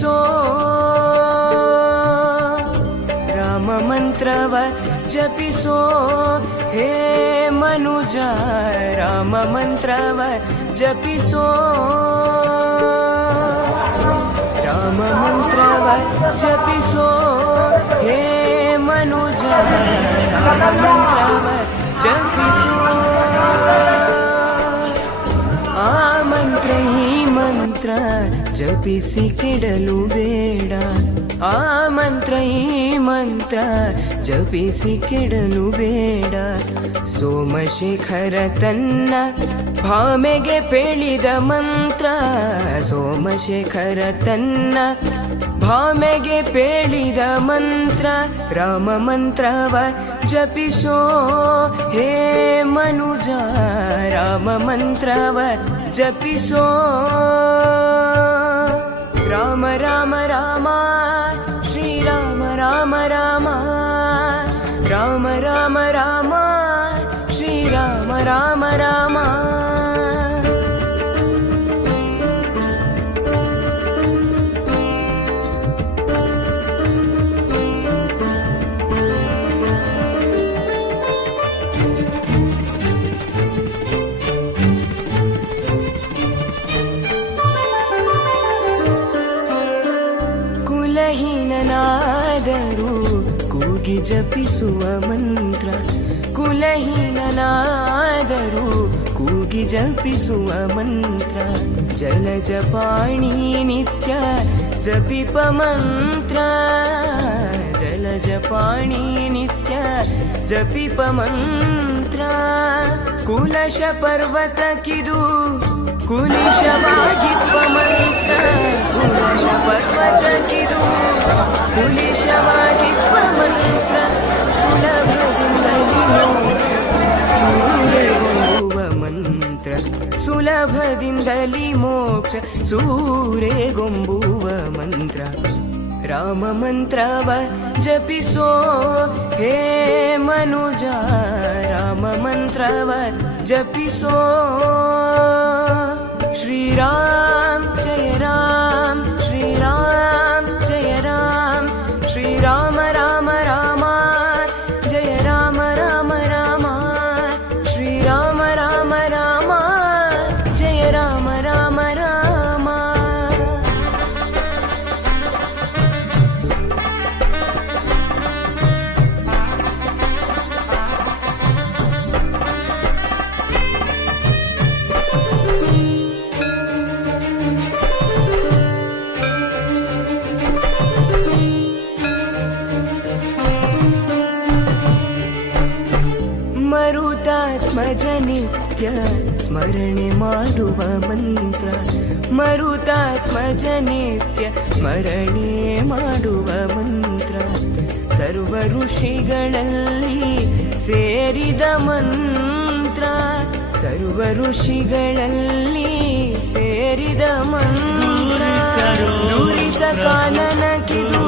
ಜಪಿಸೋ ರಾಮ ಮಂತ್ರವ ಜಪಿಸೋ ಹೇ ಮನುಜ ರಾಮ ಮಂತ್ರವ ಜಪಿಸೋ ರಾಮ ಮಂತ್ರವ ಜಪಿಸೋ ಹೇ ಮನುಜ ರಾಮ ಮಂತ್ರವ ಜಪಿಸೋ ಆ ಮಂತ್ರ ಈ ಮಂತ್ರ ಜಪಿಸಿ ಕೆಡಲು ಬೇಡ ಆ ಮಂತ್ರ ಈ ಮಂತ್ರ ಜಪಿಸಿ ಕೆಡಲು ಬೇಡ ಸೋಮಶೇಖರ ತನ್ನ ಭಾಮೆಗೆ ಪೇಳಿದ ಮಂತ್ರ ಸೋಮಶೇಖರ ತನ್ನ ಭಾಮೆಗೆ ಪೇಳಿದ ಮಂತ್ರ ರಾಮ ಮಂತ್ರವ ಜಪಿಸೋ ಹೇ ಮನುಜ ರಾಮ ಮಂತ್ರವ ಜಪಿಸೋ ರಾಮ ರಾಮ ರಾಮ ಶ್ರೀರಾಮ ರಾಮ ರಾಮ ರಾಮ ರಾಮ ರಾಮ ಶ್ರೀರಾಮ ರಾಮ ರಾಮ ಕುಲಹೀನನಾದರೂ ಕೂಗಿ ಜಪಿಸುವ ಮಂತ್ರ ಕುಲಹೀನನಾದರೂ ಕೂಗಿ ಜಪಿಸುವ ಮಂತ್ರ ಜಲಜಪಾಣಿ ನಿತ್ಯ ಜಪಿಪ ಮಂತ್ರ ಜಲಜಪಾಣಿ ನಿತ್ಯ ಜಪಿಪ ಮಂತ್ರ ಕುಲಶ ಪರ್ವತಕ್ಕಿದು ಕುಲಿಶವಾಗಿಪ್ಪ ಮಂತ್ರ ಕುಲಶ ಪರ್ವತಕ್ಕಿದು ಕುಲಿಶವಾಗಿಪ್ಪ ಮಂತ್ರ ಸುಲಭದಿಂದಲೇ ಸೂರೆಗೊಂಬುವ ಮಂತ್ರ ಸುಲಭದಿಂದಲೇ ಮೋಕ್ಷ ಸೂರೆಗೊಂಬುವ ಮಂತ್ರ ರಾಮ ಮಂತ್ರವ ಜಪಿಸೋ ಹೇ ಮನುಜ ರಾಮ ಮಂತ್ರವ ಜಪಿಸೋ ಶ್ರೀರಾಮ್ ಜಯ ರಾಮ್ ಶ್ರೀರಾಮ್ ಜಯ ರಾಮ್ ಶ್ರೀರಾಮ ರಾಮ ರಾಮ ಜಯ ರಾಮ ರಾಮ ರಾಮ ಶ್ರೀರಾಮ ರಾಮ ರಾಮ ಜಯ ರಾಮ ರಾಮ ರಾಮ ಮರುತಾತ್ಮಜ ನಿತ್ಯ ಸ್ಮರಣೆ ಮಾಡುವ ಮಂತ್ರ ಮರುತಾತ್ಮಜ ನಿತ್ಯ ಸ್ಮರಣೆ ಮಾಡುವ ಮಂತ್ರ ಸರ್ವ ಋಷಿಗಳಲ್ಲಿ ಸೇರಿದ ಮಂತ್ರ ಸರ್ವ ಋಷಿಗಳಲ್ಲಿ ಸೇರಿದ ಮಂತ್ರ ದುರಿತ ಕಾನನಕ್ಕಿದು